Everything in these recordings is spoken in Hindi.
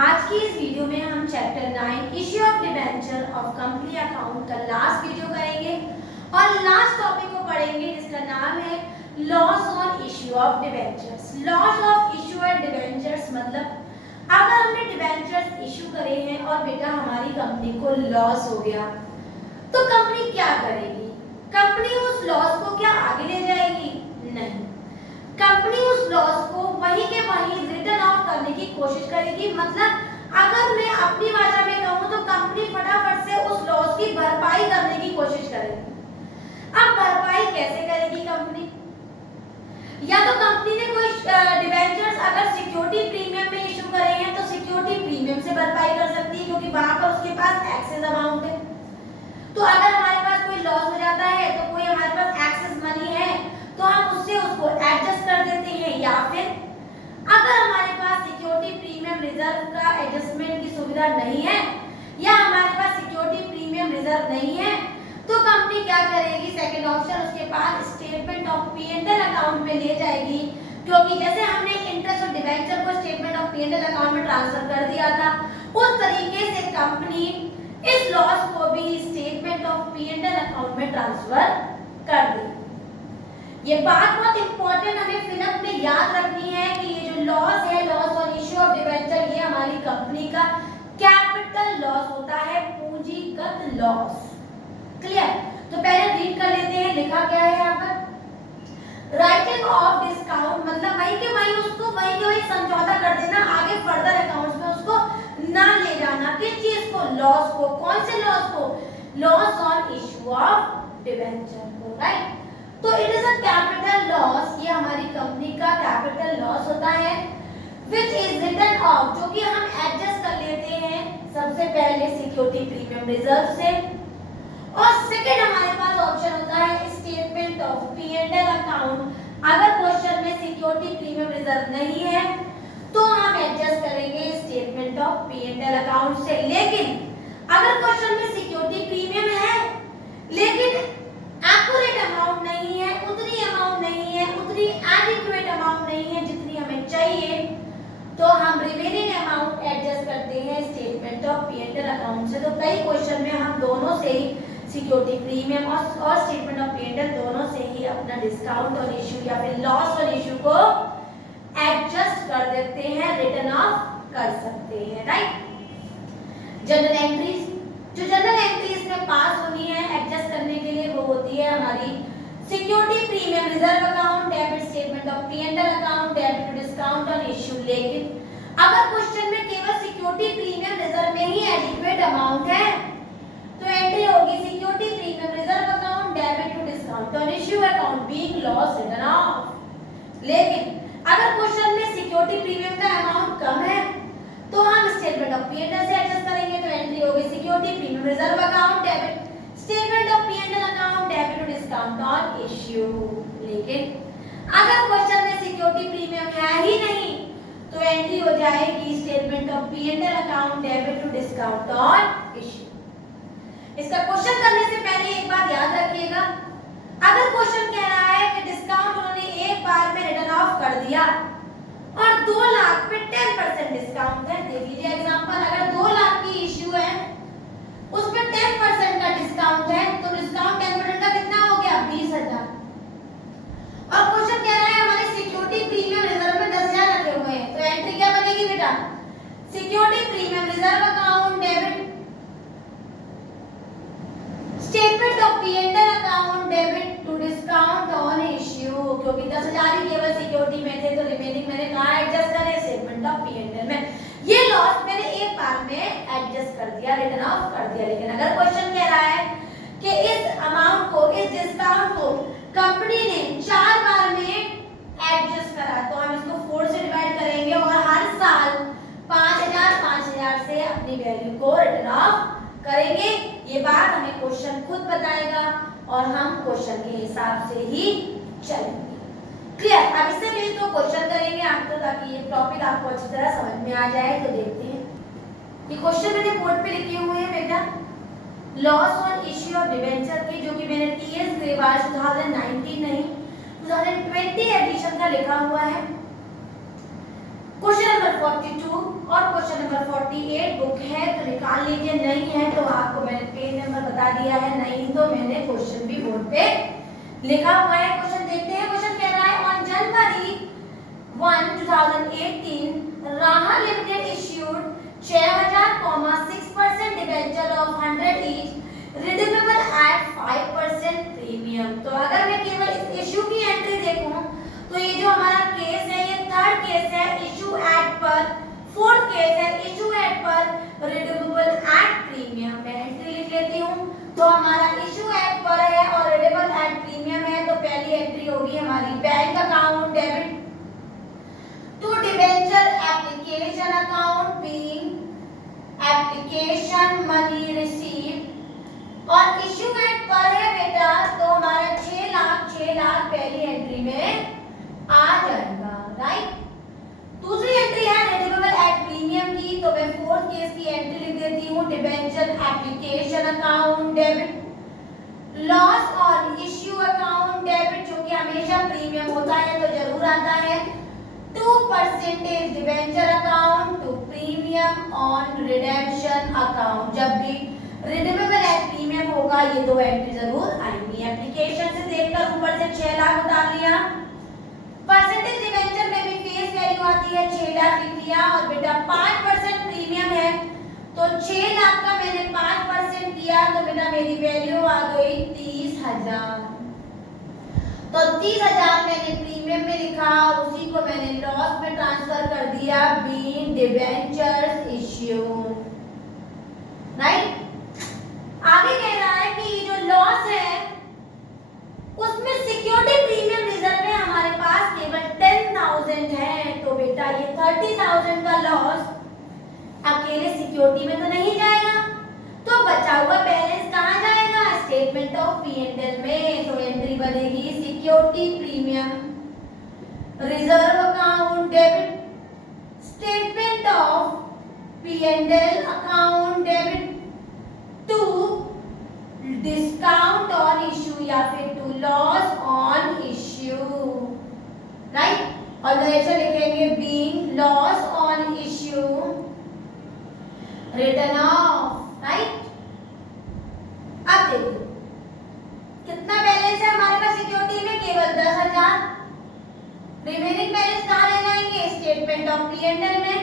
आज की इस वीडियो में हम chapter 9 issue of debenture of company account का लास्ट वीडियो करेंगे और लास्ट टॉपिक को पढ़ेंगे जिसका नाम है loss on issue of debentures. Loss of issue of debentures मतलब अगर हमने डिबेंचर्स इश्यू करे हैं और बेटा हमारी कंपनी को लॉस हो गया तो कंपनी क्या करेगी? कंपनी उस लॉस को क्या आगे ले जाएगी? नहीं, कंपनी उस लॉस को वहीं के वहीं रिटर्न ऑफ करने की कोशिश करेगी। मतलब अगर मैं अपनी भाषा में कहूं तो कंपनी फटाफट से उस लॉस की भरपाई करने की कोशिश करेगी। अब भरपाई कैसे करेगी कंपनी? या तो कंपनी ने कोई डिबेंचर्स अगर सिक्योरिटी प्रीमियम में इशू करे हैं तो सिक्योरिटी प्रीमियम से भरपाई कर सकती है क्योंकि वहां पर उसके पास एक्सेस अमाउंट है। तो अगर हमारे पास कोई लॉस हो जाता है तो कोई हमारे पास एक्सेस मनी है तो हम उससे उसको एडजस्ट कर देते हैं। या फिर अगर हमारे पास सिक्योरिटी प्रीमियम रिजर्व का एडजस्टमेंट की सुविधा नहीं है या हमारे पास सिक्योरिटी प्रीमियम रिजर्व नहीं है तो कंपनी क्या करेगी? सेकंड ऑप्शन उसके पास स्टेटमेंट ऑफ पी&एल अकाउंट में ले जाएगी, क्योंकि जैसे हमने इंटरेस्ट और डिबेंचर को स्टेटमेंट ऑफ पी&एल अकाउंट में ट्रांसफर कर दिया था उस तरीके से कंपनी इस लॉस को भी स्टेटमेंट ऑफ पी&एल अकाउंट में ट्रांसफर कर देगी। ये बात बहुत इंपॉर्टेंट हमें फिलअप में याद रखनी है कि ये जो लॉस है, loss on issue of debenture, ये हमारी कंपनी का कैपिटल लॉस होता है, पूंजीगत लॉस। क्लियर? तो पहले रीड कर लेते हैं लिखा क्या है यहाँ पर। राइटिंग ऑफ डिस्काउंट मतलब वही के वही उसको वही के वही समझौता कर देना, आगे फर्दर अकाउंट्स में उसको ना ले जाना। किस चीज को? लॉस को। कौन से लॉस को? Loss on issue of debenture को। राइट? तो it is a capital loss, ये हमारी कंपनी का कैपिटल लॉस होता है व्हिच इज रिटन ऑफ, जो कि हम एडजस्ट कर लेते हैं सबसे पहले सिक्योरिटी प्रीमियम रिजर्व से, और सेकंड हमारे पास ऑप्शन होता है स्टेटमेंट ऑफ पी&एल अकाउंट। अगर क्वेश्चन में सिक्योरिटी प्रीमियम रिजर्व नहीं है तो हम एडजस्ट करेंगे स्टेटमेंट ऑफ पी&एल अकाउंट से। लेकिन अगर क्वेश्चन में सिक्योरिटी प्रीमियम है लेकिन एक्यूरेट अमाउंट नहीं है, उतनी अमाउंट नहीं है, उतनी एडिक्वेट अमाउंट नहीं है जितनी हमें चाहिए, तो हम रिमेनिंग अमाउंट एडजस्ट करते हैं स्टेटमेंट ऑफ पी&एल अकाउंट से। तो कई क्वेश्चन में हम दोनों से ही सिक्योरिटी प्रीमियम और स्टेटमेंट ऑफ पी&एल दोनों से ही अपना डिस्काउंट और इशू या फिर लॉस और इशू को एडजस्ट कर देते हैं, रिटर्न ऑफ कर सकते हैं। राइट? जनरल एंट्रीज, जो जनरल एंट्रीज में पास होनी है एडजस्ट करने के लिए वो होती है हमारी security premium reserve account, debit statement of P and L account, debit to discount on issue. लेकिन अगर क्वेश्चन में केवल सिक्योरिटी प्रीमियम रिजर्व में ही एडिक्वेट अमाउंट है तो एंट्री होगी security premium reserve account, debit to discount on issue account being loss written off. लेकिन अगर क्वेश्चन में सिक्योरिटी प्रीमियम का अमाउंट कम है तो हम स्टेटमेंट ऑफ पी&एल से एडजस्ट करेंगे, तो एंट्री होगी security premium reserve account, debit statement of P and L account, debit to discount on issue. लेकिन अगर क्वेश्चन में सिक्योरिटी प्रीमियम है ही नहीं तो एंट्री हो जाएगी statement of P and L account, debit to discount on issue. इसका क्वेश्चन करने से पहले एक बात याद रखिएगा, अगर क्वेश्चन कह रहा है कि डिस्काउंट उन्होंने एक बार में रिटर्न ऑफ कर दिया और 2 लाख पे 10% डिस्काउंट है, दे दीजिए एग्जांपल, अगर 2 लाख की इश्यू है उस पे 10% का डिस्काउंट है तो डिस्काउंट 10% का कितना हो गया? 20,000। और क्वेश्चन कह रहा है हमारे सिक्योरिटी प्रीमियम रिजर्व में 10,000 रखे हुए हैं, तो एंट्री क्या बनेगी बेटा? Security premium reserve account, debit statement of P and L account, debit to discount on issue, क्योंकि 10,000 ही केवल सिक्योरिटी में थे तो रिमेनिंग मैंने कहां एडजस्ट करे? स्टेटमेंट ऑफ पी&एल में। ये लॉस मैंने एक बार में एडजस्ट कर दिया, रिटर्न ऑफ कर दिया। लेकिन अगर क्वेश्चन कह रहा है कि इस अमाउंट को, इस डिस्काउंट को कंपनी ने 4 बार में एडजस्ट करा तो हम इसको 4 से डिवाइड करेंगे और हर साल 5,000 से अपनी वैल्यू को रिटर्न ऑफ करेंगे। ये बात हमें क्वेश्चन खुद बताएगा और हम क्वेश्चन के हिसाब से ही चलेंगे। क्लियर? अब इससे पहले तो क्वेश्चन करेंगे आपको ताकि ये टॉपिक आपको अच्छी तरह समझ में आ जाए। तो देखते हैं ये क्वेश्चन मैंने बोर्ड पे लिखे हुए हैं बेटा, loss on issue of debenture के, जो कि मैंने टीएस ग्रेवाल 2019 नहीं 2020 एडिशन का लिखा हुआ है। क्वेश्चन नंबर 42 और क्वेश्चन नंबर 48 बुक है तो निकाल लीजिए, नहीं है तो आपको मैंने पेज नंबर बता दिया है, नहीं तो मैंने क्वेश्चन भी बोर्ड पे लिखा हुआ है। क्वेश्चन देखते हैं। क्वेश्चन कह रहा है ऑन जनवरी 1, 2018 राहा limited issued 6000,6% debenture of 100 each redeemable eight 5% premium. तो अगर मैं केवल इस इश्यू की एंट्री देखूं तो ये जो हमारा केस है ये थर्ड केस है इश्यू एट पर, फोर्थ केस है इश्यू एट पर रिडीमेबल एट प्रीमियम। मैं एंट्री लिख लेती हूँ। तो हमारा इश्यू एट पर है और रिडीमेबल एट प्रीमियम है, तो पहली एंट्री होगी हमारी bank account debit to debenture application account being application money receive और इश्यू एट पर है बेटा, तो हमारा 6 लाख पहली एंट्री में आ जाएगा, राइट। दूसरी एंट्री है रिडीमेबल एट प्रीमियम की, तो मैं फोर्थ केस की एंट्री लिख देती हूँ debenture application account debit loss on issue account debit, जो कि हमेशा प्रीमियम होता है तो जरूर आता है 2% debenture account to premium on redemption account. जब भी रिडीमेबल एट प्रीमियम होगा ये दो एंट्री जरूर आएंगी। एप्लीकेशन से देखकर ऊपर से 6 लाख उतार लिया, परसेंटेज डिबेंचर में भी फेस वैल्यू आती है 6 लाख लिख लिया, और बेटा 5% प्रीमियम है तो 6 लाख का मैंने 5% किया तो बेटा मेरी वैल्यू आ गई 30,000। तो 30,000 मैंने प्रीमियम में लिखा और उसी को मैंने लॉस में ट्रांसफर कर दिया बीइंग डिबेंचर्स इश्यू, राइट। आगे कह रहा है कि ये जो लॉस है उसमें सिक्योरिटी प्रीमियम रिजर्व में हमारे पास केवल 10,000 है, तो बेटा ये 30,000 का लॉस अकेले सिक्योरिटी में तो नहीं जाएगा, तो बचा हुआ बैलेंस कहाँ जाएगा? स्टेटमेंट ऑफ P&L में। तो एंट्री बनेगी security premium reserve account debit statement of P&L account debit to discount on issue या फिर to loss on issue, right. और ऐसे लिखेंगे being loss on issue written off, right. अब देखो कितना बैलेंस है हमारे पास सिक्योरिटी में, केवल 10,000। रिमेनिंग बैलेंस कहाँ ले जाएंगे? स्टेटमेंट ऑफ P&L में।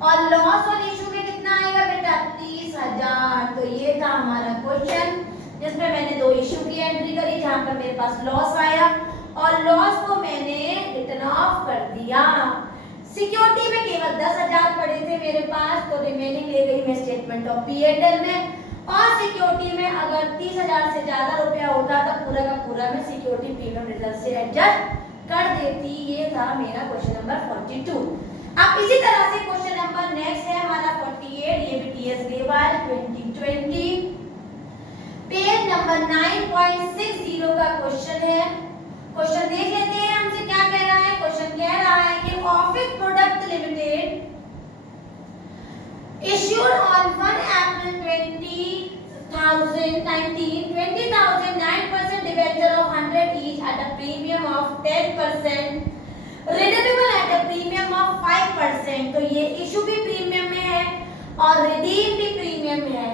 और लॉस ऑन इश्यू में कितना आएगा बेटा? 30,000। तो ये था हमारा क्वेश्चन जिसमें मैंने दो इश्यू की एंट्री करी जहां पर मेरे पास लॉस आया और लॉस को मैंने रिटर्न ऑफ कर दिया। सिक्योरिटी में केवल 10,000 पड़े थे मेरे पास, तो रिमेनिंग ले गई मैं स्टेटमेंट ऑफ P&L में। और सिक्योरिटी में अगर 30,000 से ज्यादा रुपया होता तो पूरा का पूरा मैं सिक्योरिटी प्रीमियम रिजर्व से एडजस्ट कर देती। ये था मेरा क्वेश्चन नंबर 42। अब इसी तरह से क्वेश्चन नंबर नेक्स्ट है हमारा 48, ये भी टीएस ग्रेवाल 2020 पेज नंबर 9.60 का क्वेश्चन है। क्वेश्चन देख लेते हैं हमसे क्या कह रहा है। क्वेश्चन कह रहा है कि office product limited issued on 1 April 2019 20,009% debenture of 100 each at a premium of 10%, redeemable at a premium of 5%। तो ये इशू भी प्रीमियम में है और रिडीम भी प्रीमियम में है।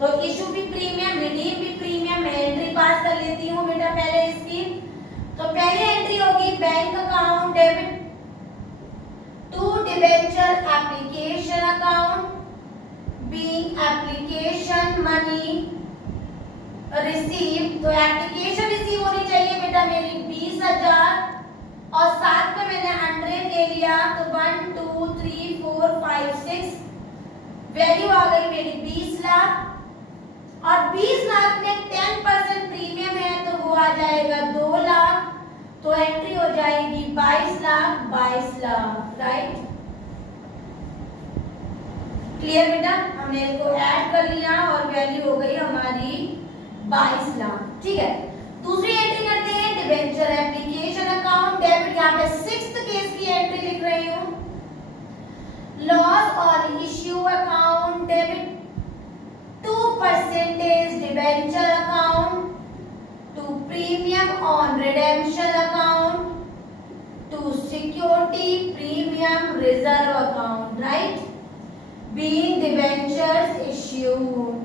तो इशू भी प्रीमियम, रिडीम भी प्रीमियम। मैं एंट्री पास कर लेती हूँ बेटा पहले इसकी। तो पहली एंट्री होगी bank account debit to debenture application account being application money receive. तो एप्लीकेशन रिसीव होनी चाहिए बेटा मेरी 20,000 और साथ में मैंने 100 ले लिया तो 1 2 3 4 5 6 वैल्यू आ गई मेरी 20 लाख। और 20 लाख में 10% प्रीमियम है तो वो आ जाएगा 2 लाख। तो एंट्री हो जाएगी 22 लाख, राइट। क्लियर बेटा, हमने इसको ऐड कर लिया और वैल्यू हो गई हमारी 22 लाख। ठीक है, दूसरी एंट्री करते हैं डिबेंचर एप्लीकेशन अकाउंट डेबिट। यहाँ पे 6th केस की एंट्री लिख रही हूँ। Loss on issue account debit 2% debenture account to premium on redemption account to security premium reserve account, right. Being debentures issued.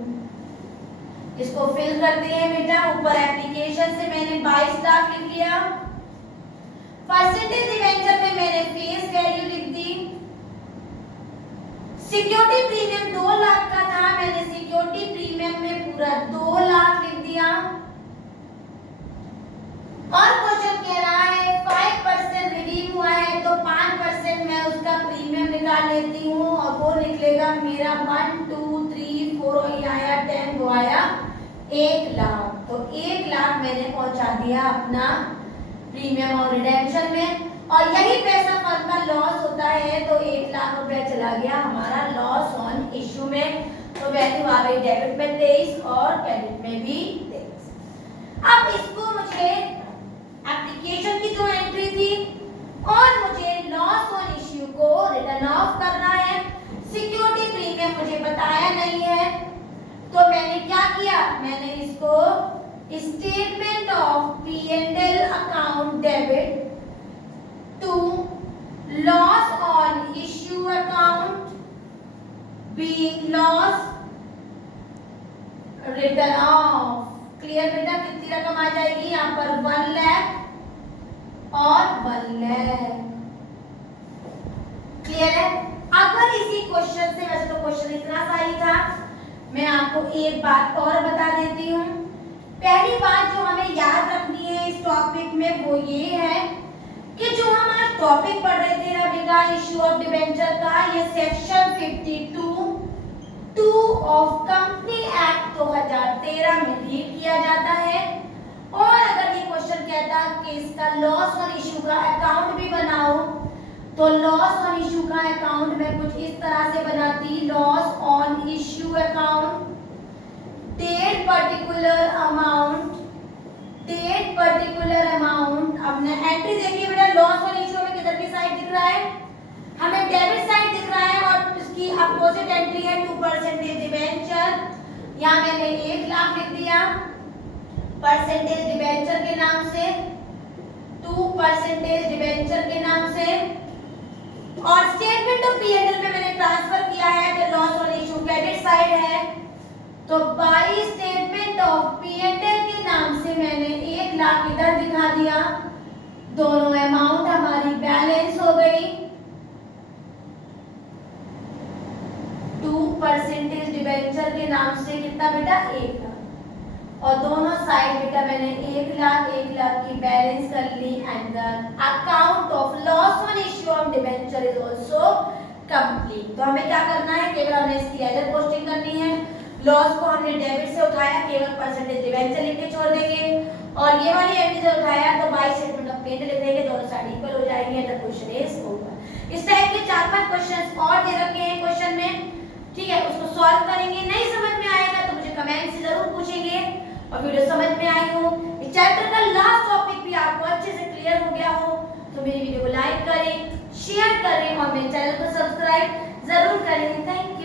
इसको फिल करते हैं बेटा। ऊपर एप्लीकेशन से मैंने 22 लाख लिख लिया। परसेंटेज डिबेंचर में मैंने फेस वैल्यू लिख दी। सिक्योरिटी प्रीमियम 2 लाख का था, मैंने सिक्योरिटी प्रीमियम में पूरा 2 लाख लिख दिया। और क्वेश्चन कह रहा है 5% रिडीम हुआ है तो 5% मैं उसका प्रीमियम निकाल लेती हूँ और वो निकलेगा मेरा 1 2 3 4 और ये आया 10, वो आया 1 लाख। तो 1 लाख मैंने पहुंचा दिया अपना प्रीमियम और रिडेम्पशन में। और यही पैसा फर्म का लॉस होता है तो 1 लाख रुपया चला गया हमारा लॉस ऑन इश्यू में। तो वैल्यू आ गई डेबिट में 23 और क्रेडिट में भी 23। अब इसको मुझे एप्लीकेशन की जो एंट्री थी और मुझे लॉस ऑन इश्यू को रिटर्न ऑफ करना है। सिक्योरिटी प्रीमियम मुझे बताया नहीं है तो मैंने क्या किया, मैंने इसको statement of P&L account debit to loss on issue account being loss written off. Clear बेटा? कितनी रकम आ जाएगी यहाँ पर 1 लाख और 1 लाख। क्लियर है? अगर इसी क्वेश्चन से, वैसे तो क्वेश्चन इतना सा ही था, मैं आपको एक बात और बता देती हूँ। पहली बात जो हमें याद रखनी है इस टॉपिक में वो ये है कि जो हम आज टॉपिक पढ़ रहे थे ना बेटा इश्यू ऑफ डिबेंचर का, ये सेक्शन 52(2) ऑफ कंपनी एक्ट 2013 में रीड किया जाता है। और अगर ये क्वेश्चन कहता कि इसका लॉस ऑन इश्यू का अकाउंट भी बनाओ तो लॉस ऑन इश्यू का अकाउंट में कुछ इस तरह से बनाती, loss on issue account date particular amount. अब ना एंट्री देखिए बेटा, लॉस ऑन इश्यू में किधर की साइड दिख रहा है, हमें डेबिट साइड दिख रहा है और इसकी अपोजिट एंट्री है 2% डिबेंचर। यहाँ मैंने 1 लाख लिख दिया परसेंटेज डिबेंचर के नाम से, 2% डिबेंचर के नाम से। और स्टेटमेंट ऑफ P&L में मैंने ट्रांसफर किया है कि loss on issue credit side है तो बाई स्टेटमेंट ऑफ P&L के नाम से मैंने 1 लाख इधर दिखा दिया। दोनों अमाउंट हमारी बैलेंस हो गई। 2% डिबेंचर के नाम से कितना बेटा 1 लाख और दोनों साइड बेटा मैंने 1 लाख की बैलेंस कर ली। And the account of loss on issue of debenture is also complete. तो हमें क्या करना है, केवल हमें इसकी एडर पोस्टिंग करनी है। लॉस को हमने डेबिट से उठाया, केवल परसेंटेज डिबेंचर लिख के छोड़ देंगे और ये वाली एंट्री से उठाया तो बाई स्टेटमेंट ऑफ P&L लिख देंगे, दोनों साइड इक्वल हो जाएंगे। The question is over. इस टाइप के 4-5 क्वेश्चंस और दे रखे हैं क्वेश्चन में, ठीक है, उसको सॉल्व करेंगे। नहीं समझ में आएगा तो मुझे कमेंट से जरूर पूछेंगे। और वीडियो समझ में आई हो, इस चैप्टर का लास्ट टॉपिक भी आपको अच्छे से क्लियर हो गया हो तो मेरी वीडियो को लाइक करें, शेयर करें और मेरे चैनल को सब्सक्राइब जरूर करें। Thank you.